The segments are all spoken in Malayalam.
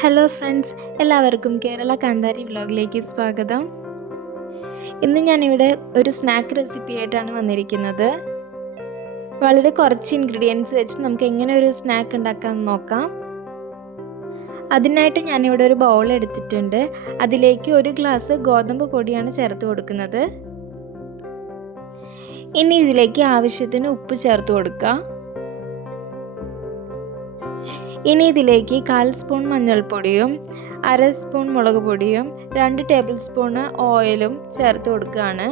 ഹലോ ഫ്രണ്ട്സ്, എല്ലാവർക്കും കേരള കാന്താരി വ്ലോഗിലേക്ക് സ്വാഗതം. ഇന്ന് ഞാനിവിടെ ഒരു സ്നാക്ക് റെസിപ്പി ആയിട്ടാണ് വന്നിരിക്കുന്നത്. വളരെ കുറച്ച് ഇൻഗ്രീഡിയൻസ് വെച്ച് നമുക്ക് എങ്ങനെ ഒരു സ്നാക്ക് ഉണ്ടാക്കാമെന്ന് നോക്കാം. അതിനായിട്ട് ഞാനിവിടെ ഒരു ബൗൾ എടുത്തിട്ടുണ്ട്. അതിലേക്ക് 1 ഗ്ലാസ് ഗോതമ്പ് പൊടിയാണ് ചേർത്ത് കൊടുക്കുന്നത്. ഇനി ഇതിലേക്ക് ആവശ്യത്തിന് ഉപ്പ് ചേർത്ത് കൊടുക്കാം. ഇനി ഇതിലേക്ക് 1/4 സ്പൂൺ മഞ്ഞൾപ്പൊടിയും 1/2 സ്പൂൺ മുളക് പൊടിയും 2 ടേബിൾ സ്പൂൺ ഓയിലും ചേർത്ത് കൊടുക്കുകയാണ്.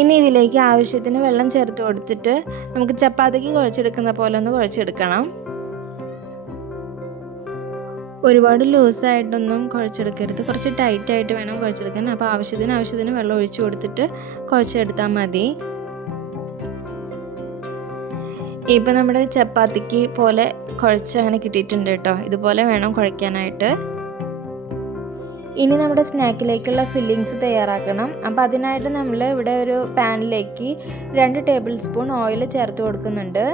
ഇനി ഇതിലേക്ക് ആവശ്യത്തിന് വെള്ളം ചേർത്ത് കൊടുത്തിട്ട് നമുക്ക് ചപ്പാത്തിക്ക് കുഴച്ചെടുക്കുന്ന പോലെ ഒന്ന് കുഴച്ചെടുക്കണം. ഒരുപാട് ലൂസായിട്ടൊന്നും കുഴച്ചെടുക്കരുത്, കുറച്ച് ടൈറ്റായിട്ട് വേണം കുഴച്ചെടുക്കാൻ. അപ്പോൾ ആവശ്യത്തിന് വെള്ളം ഒഴിച്ചു കൊടുത്തിട്ട് കുഴച്ചെടുത്താൽ മതി. ഇപ്പം നമ്മുടെ ചപ്പാത്തിക്ക് പോലെ കുഴച്ച് അങ്ങനെ കിട്ടിയിട്ടുണ്ട് കേട്ടോ. ഇതുപോലെ വേണം കുഴയ്ക്കാനായിട്ട്. ഇനി നമ്മുടെ സ്നാക്കിലേക്കുള്ള ഫില്ലിങ്സ് തയ്യാറാക്കണം. അപ്പോൾ അതിനായിട്ട് നമ്മൾ ഇവിടെ ഒരു പാനിലേക്ക് 2 ടേബിൾ സ്പൂൺ ഓയിൽ ചേർത്ത് കൊടുക്കുന്നുണ്ട്.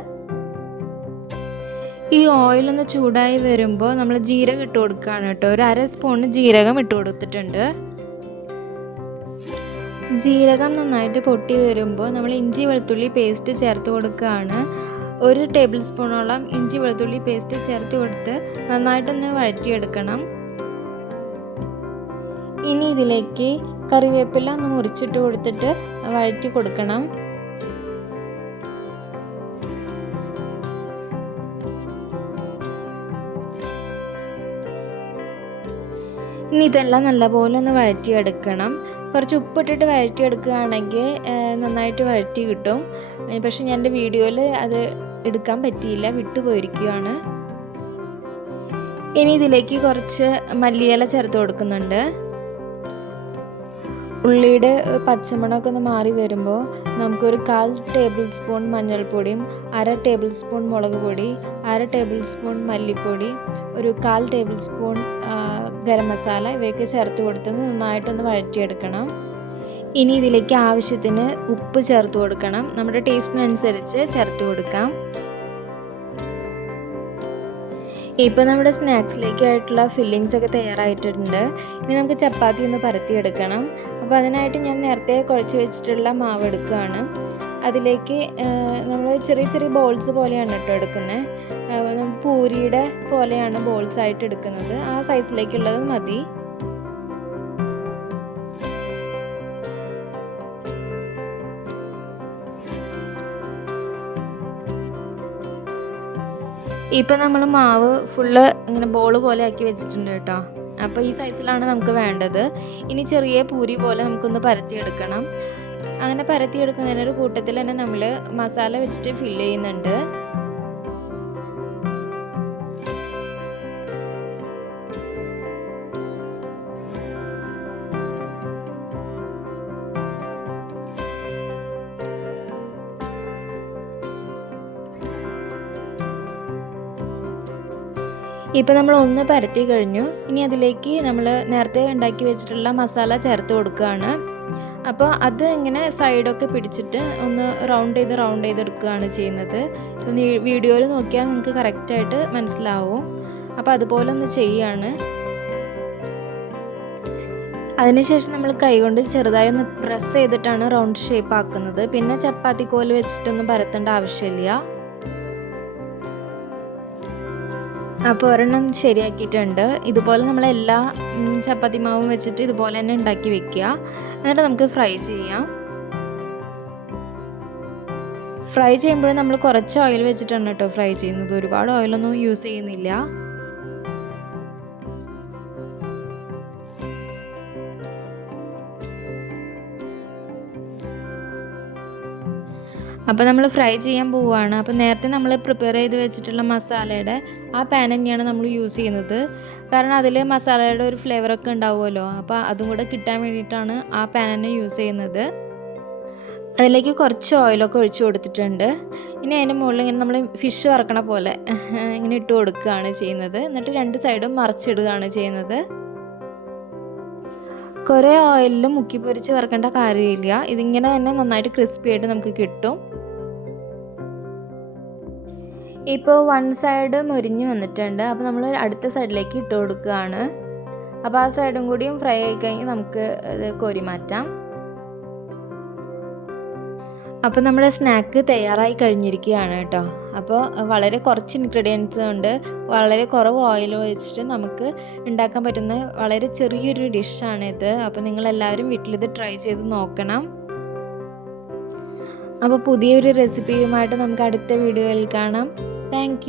ഈ ഓയിലൊന്ന് ചൂടായി വരുമ്പോൾ നമ്മൾ ജീരകം ഇട്ട് കൊടുക്കുകയാണ് കേട്ടോ. ഒരു 1/2 സ്പൂൺ ജീരകം ഇട്ട് കൊടുത്തിട്ടുണ്ട്. ജീരകം നന്നായിട്ട് പൊട്ടി വരുമ്പോൾ നമ്മൾ ഇഞ്ചി വെളുത്തുള്ളി പേസ്റ്റ് ചേർത്ത് കൊടുക്കുകയാണ്. 1 ടേബിൾ സ്പൂണോളം ഇഞ്ചി വെളുത്തുള്ളി പേസ്റ്റ് ചേർത്ത് കൊടുത്ത് നന്നായിട്ടൊന്ന് വഴറ്റിയെടുക്കണം. ഇനി ഇതിലേക്ക് കറിവേപ്പില ഒന്ന് മുറിച്ചിട്ട് കൊടുത്തിട്ട് വഴറ്റി കൊടുക്കണം. ഇനി ഇതെല്ലാം നല്ലപോലെ ഒന്ന് വഴറ്റിയെടുക്കണം. കുറച്ച് ഉപ്പിട്ടിട്ട് വഴറ്റിയെടുക്കുകയാണെങ്കിൽ നന്നായിട്ട് വഴറ്റി കിട്ടും. പക്ഷെ ഞാൻ എൻ്റെ വീഡിയോയിൽ അത് എടുക്കാൻ പറ്റിയില്ല, വിട്ടുപോയിരിക്കുകയാണ്. ഇനി ഇതിലേക്ക് കുറച്ച് മല്ലിയില ചേർത്ത് കൊടുക്കുന്നുണ്ട്. ഉള്ളിയുടെ പച്ചമണമൊക്കെ ഒന്ന് മാറി വരുമ്പോൾ നമുക്കൊരു 1/4 ടേബിൾ സ്പൂൺ മഞ്ഞൾപ്പൊടിയും 1/2 ടേബിൾ സ്പൂൺ മുളക് പൊടി, 1/2 ടേബിൾ സ്പൂൺ മല്ലിപ്പൊടി, ഒരു 1/4 ടേബിൾ സ്പൂൺ ഗരം മസാല ഇവയൊക്കെ ചേർത്ത് കൊടുത്ത് നന്നായിട്ടൊന്ന് വഴറ്റിയെടുക്കണം. ഇനി ഇതിലേക്ക് ആവശ്യത്തിന് ഉപ്പ് ചേർത്ത് കൊടുക്കണം. നമ്മുടെ ടേസ്റ്റിനനുസരിച്ച് ചേർത്ത് കൊടുക്കാം. ഇപ്പോൾ നമ്മുടെ സ്നാക്സിലേക്കായിട്ടുള്ള ഫില്ലിങ്സ് ഒക്കെ തയ്യാറായിട്ടുണ്ട്. ഇനി നമുക്ക് ചപ്പാത്തി ഒന്ന് പരത്തിയെടുക്കണം. അപ്പോൾ അതിനായിട്ട് ഞാൻ നേരത്തെ കുഴച്ച് വെച്ചിട്ടുള്ള മാവ് എടുക്കുകയാണ്. അതിലേക്ക് നമ്മൾ ചെറിയ ചെറിയ ബോൾസ് പോലെയാണ് കേട്ടോ എടുക്കുന്നത്. പൂരിയുടെ പോലെയാണ് ബോൾസ് ആയിട്ട് എടുക്കുന്നത്. ആ സൈസിലേക്കുള്ളത് മതി. ഇപ്പം നമ്മൾ മാവ് ഫുള്ള് ഇങ്ങനെ ബോൾ പോലെ ആക്കി വെച്ചിട്ടുണ്ട് കേട്ടോ. അപ്പോൾ ഈ സൈസിലാണ് നമുക്ക് വേണ്ടത്. ഇനി ചെറിയ പൂരി പോലെ നമുക്കൊന്ന് പരത്തിയെടുക്കണം. അങ്ങനെ പരത്തിയെടുക്കുന്നതിനൊരു കൂട്ടത്തിൽ തന്നെ നമ്മൾ മസാല വെച്ചിട്ട് ഫില്ല് ചെയ്യുന്നുണ്ട്. ഇപ്പോൾ നമ്മൾ ഒന്ന് പരത്തി കഴിഞ്ഞു. ഇനി അതിലേക്ക് നമ്മൾ നേരത്തെ ഉണ്ടാക്കി വെച്ചിട്ടുള്ള മസാല ചേർത്ത് കൊടുക്കുകയാണ്. അപ്പോൾ അത് ഇങ്ങനെ സൈഡൊക്കെ പിടിച്ചിട്ട് ഒന്ന് റൗണ്ട് ചെയ്തെടുക്കുകയാണ് ചെയ്യുന്നത്. വീഡിയോയിൽ നോക്കിയാൽ നിങ്ങൾക്ക് കറക്റ്റായിട്ട് മനസ്സിലാവും. അപ്പോൾ അതുപോലെ ഒന്ന് ചെയ്യുകയാണ്. അതിനുശേഷം നമ്മൾ കൈകൊണ്ട് ചെറുതായി ഒന്ന് പ്രസ് ചെയ്തിട്ടാണ് റൗണ്ട് ഷേപ്പ് ആക്കുന്നത്. പിന്നെ ചപ്പാത്തി കോല് വെച്ചിട്ടൊന്നും പരത്തേണ്ട ആവശ്യമില്ല. അപ്പോൾ ഒരെണ്ണം ശരിയാക്കിയിട്ടുണ്ട്. ഇതുപോലെ നമ്മളെല്ലാ ചപ്പാത്തി മാവും വെച്ചിട്ട് ഇതുപോലെ തന്നെ ഉണ്ടാക്കി വെക്കുക. എന്നിട്ട് നമുക്ക് ഫ്രൈ ചെയ്യാം. ഫ്രൈ ചെയ്യുമ്പോൾ നമ്മൾ കുറച്ച് ഓയിൽ വെച്ചിട്ടാണ് കേട്ടോ ഫ്രൈ ചെയ്യുന്നത്. ഒരുപാട് ഓയിലൊന്നും യൂസ് ചെയ്യുന്നില്ല. അപ്പോൾ നമ്മൾ ഫ്രൈ ചെയ്യാൻ പോവുകയാണ്. അപ്പോൾ നേരത്തെ നമ്മൾ പ്രിപ്പയർ ചെയ്ത് വെച്ചിട്ടുള്ള മസാലയുടെ ആ പാൻ തന്നെയാണ് നമ്മൾ യൂസ് ചെയ്യുന്നത്. കാരണം അതിൽ മസാലയുടെ ഒരു ഫ്ലേവറൊക്കെ ഉണ്ടാവുമല്ലോ. അപ്പോൾ അതും കൂടെ കിട്ടാൻ വേണ്ടിയിട്ടാണ് ആ പാൻ തന്നെ യൂസ് ചെയ്യുന്നത്. അതിലേക്ക് കുറച്ച് ഓയിലൊക്കെ ഒഴിച്ച് കൊടുത്തിട്ടുണ്ട്. ഇനി അതിൻ്റെ മുകളിൽ ഇങ്ങനെ നമ്മൾ ഫിഷ് വറക്കണ പോലെ ഇങ്ങനെ ഇട്ട് കൊടുക്കുകയാണ് ചെയ്യുന്നത്. എന്നിട്ട് 2 സൈഡും മറിച്ചിടുകയാണ് ചെയ്യുന്നത്. കുറേ ഓയിലിൽ മുക്കി പൊരിച്ച് വറക്കേണ്ട കാര്യമില്ല. ഇതിങ്ങനെ തന്നെ നന്നായിട്ട് ക്രിസ്പി ആയിട്ട് നമുക്ക് കിട്ടും. ഇപ്പോൾ വൺ സൈഡ് മൊരിഞ്ഞ് വന്നിട്ടുണ്ട്. അപ്പോൾ നമ്മൾ അടുത്ത സൈഡിലേക്ക് ഇട്ട് കൊടുക്കുകയാണ്. അപ്പോൾ ആ സൈഡും കൂടിയും ഫ്രൈ ആയി കഴിഞ്ഞ് നമുക്ക് ഇത് കോരി മാറ്റാം. അപ്പോൾ നമ്മുടെ സ്നാക്ക് തയ്യാറായി കഴിഞ്ഞിരിക്കുകയാണ് കേട്ടോ. അപ്പോൾ വളരെ കുറച്ച് ഇൻഗ്രീഡിയൻസ് ഉണ്ട്, വളരെ കുറവ് ഓയിൽ വെച്ചിട്ട് നമുക്ക് ഉണ്ടാക്കാൻ പറ്റുന്ന വളരെ ചെറിയൊരു ഡിഷാണിത്. അപ്പോൾ നിങ്ങളെല്ലാവരും വീട്ടിലിത് ട്രൈ ചെയ്ത് നോക്കണം. അപ്പോൾ പുതിയൊരു റെസിപ്പിയുമായിട്ട് നമുക്ക് അടുത്ത വീഡിയോയിൽ കാണാം. താങ്ക്